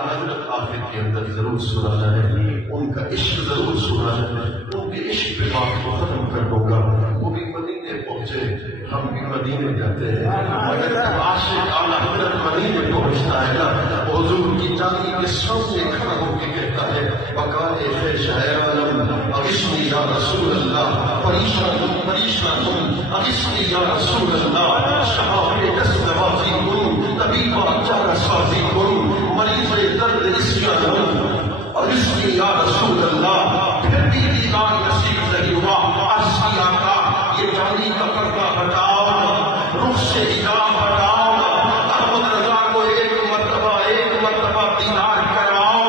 حضرت آخر کے اندر ضرور سنانا ہے، ان کا عشق ضرور سنانا ہے، ان کے عشق پہ بات کو ختم کر دوں گا۔ وہ بھی مدینے پہنچے، ہم بھی مدینے جاتے ہیں، اگر عاشق اعلیٰ حضرت مدینے پہنچتا ہے نا، حضور کی جانی کے سامنے کھڑا ہو کے کہتا ہے بقائے ہے شہر عالم اغثنی یا رسول اللہ، پریشان اغثنی یا رسول اللہ، شہاب دست نوازی کن، طبیبہ چارہ سازی کن، مریض درد اسیا کن، اغثنی یا رسول اللہ۔ پھر بھی دیدار نصیب نہیں ہوا، عرض کی آقا یہ جانی کا پردہ ہٹاؤ، رخ سے حجاب ہٹاؤ، احمد رضا کو ایک مرتبہ دیدار کراؤ،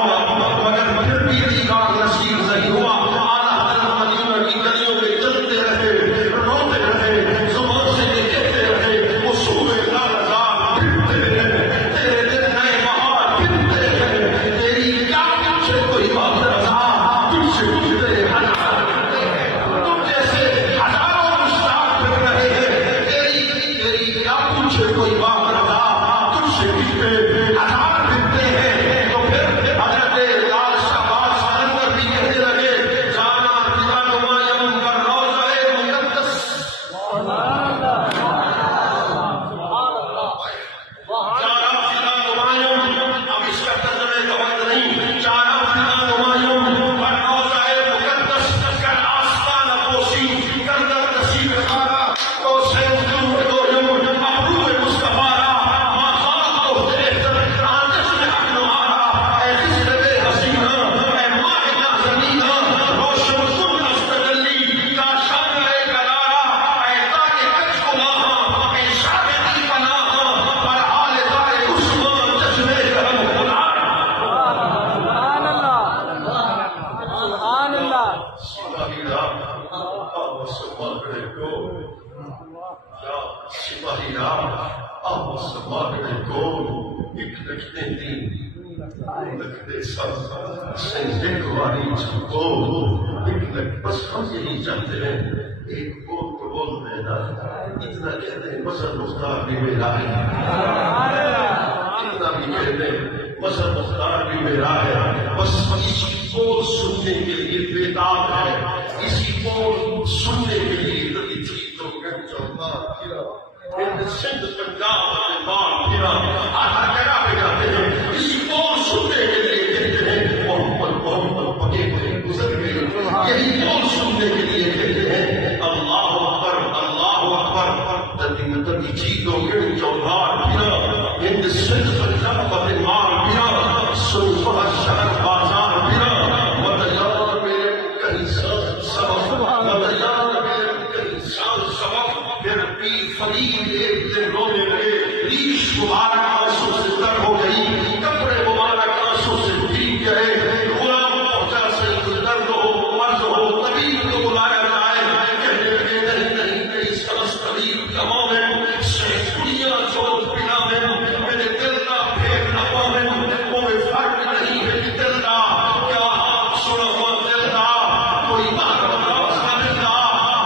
مگر پھر بھی دیدار نصیب نہیں ہوا۔ اعلیٰ حضرت مدینہ کی گلیوں میں چلتے رہے، روتے رہے، زبان سے کہتے رہے، وہ سورے لالزا پھرتے رہے، تیرے دل نئے بہار پھرتے رہے، تیری کیا پیچھے کوئی بات رضا، تجھ سے پوچھتے تم جیسے ہزاروں مشتاق پھر رہے ہیں، تیری کیا پوچھے کوئی بات رضا، تجھ سے پوچھتے ہزار پھرتے ہیں۔ تو پھر حضرت لال شہباز سالندر بھی کہنے لگے جانا فضا نمایم کر روضہ مقدس، جانا فضا نمایم، اب اس کا ترجمے کا وقت نہیں، جانا فضا نمایم کر روضہ مقدس، کر آستان پوشی، کر در نصیب خارا، تو سے دویم ابرو مصطفیٰ را، ماخان تو احتر آتش میں حق نوارا، اے خسر بے حسینہ، اے ماہ نازنینہ، روشن کن استدلی، کا شان اے گلارا، اے تاج کچھ کلاہاں، اے شاہدی پناہاں، پر حال دار عثمان چشمے کرم خلار۔ سبحان اللہ، سپاہی رام آو سماگڑے کو، یا سپاہی رام آو سماگڑے کو، ایک لکھتے دین لکھتے سب سنجھے کواری چھکو، ایک لکھ بس ہم یہی چاہتے ہیں، ایک بول کو بول دینا، اتنا کہتے ہیں مظہر مختار بھی میرا ہے، اتنا بھی کہتے ہیں مظہر مختار بھی میرا ہے، بس اسی بول سننے کے لیے بیدار ہے، اسی بول سننے کے لیے کبھی تھی تو گھر چوکا پھرا، ہند سندھ پنجاب کے بار پھرا، ہر جگہ پہ جاتے ہیں، اسی بول سننے کے لیے کہتے ہیں محمد پکے ہوئے گزر گئے، یہی بول سننے کے لیے کہتے ہیں اللہ اکبر، تبھی تھی تو گھر چوکا پھرا، ہند سندھ پنجاب کے بار پھرا، سن شہر بازار پھرا، مدیار میں کہیں سبق، مدیار میں کہیں سبق، پھر پیر فرید ایک دن رونے لگے، ریش مبارک آنسو سے تر ہو گئی، کپڑے مبارک آنسو سے بھیگ گئے، غلام پہنچا سے درد ہو مرض ہو طبیب کو بلایا جائے، کہنے لگے نہیں کئی سرس طبیب کا مومن، سینکڑیاں چول پلا میں میرے دل کا پھیر نہ پاویں، کوئی فرق نہیں ہے کہ دل کا کیا آپ سنا ہوا دل کا، کوئی بات بتا دل کا،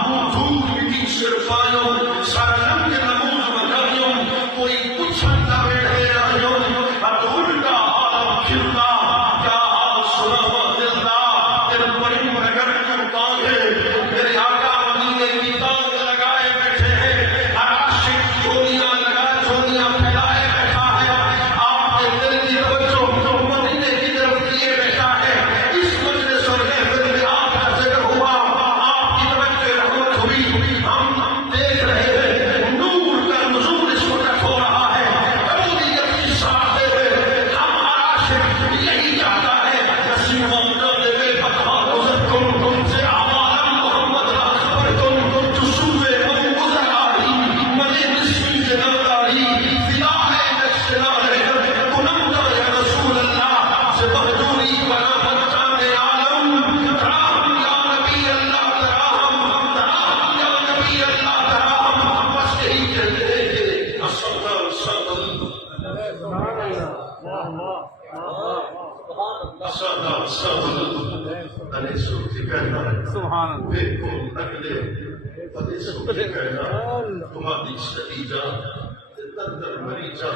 منہ دھول مٹی سے پایوں، سارے رنگ کے نموز مکانیوں، کوئی کچھ نہ بیٹھے رہیوں، اب الٹا عالم کھلتا، کیا آپ سنا ہوا دل کا، دل بڑی مگر کیوں کان ہے، میرے آقا مدینے کی تانگ لگائے بیٹھے ہیں، ہر عاشق جھولیاں لگائے جھولیاں پھیلائے بیٹھا ہے، آپ کے دل کی توجہ مدینے کی طرف کیے بیٹھا ہے، اس مجلس اور محفل میں آپ کا ذکر ہوا، آپ کی توجہ رحمت ہوئی، ہم دیکھ رہے ہیں نور کا نزول اس وقت ہو رہا ہے، قبولیت کی ساتھ ہے، ہم ہر عاشق یہی چاہتا ہے، نصیب امداد بے پتہ گزر کن سے عوالم محمد را خبر کن، جسوے من گزر آئی مجھے نسبی سے نمداری، فدا ہے نشتنال ہے کنندہ یا رسول اللہ سے بہدوری بنا بچان عالم، تراہم یا نبی اللہ تراہم یا نبی اللہ تراہم، بس یہی کہتے ہیں کہ اصلا صدل اصلا صدل انہیں سوکھتی کہنا ہے، بے اگلے پتے سوکھتی کہنا، تمہاری شدیدہ در مریضہ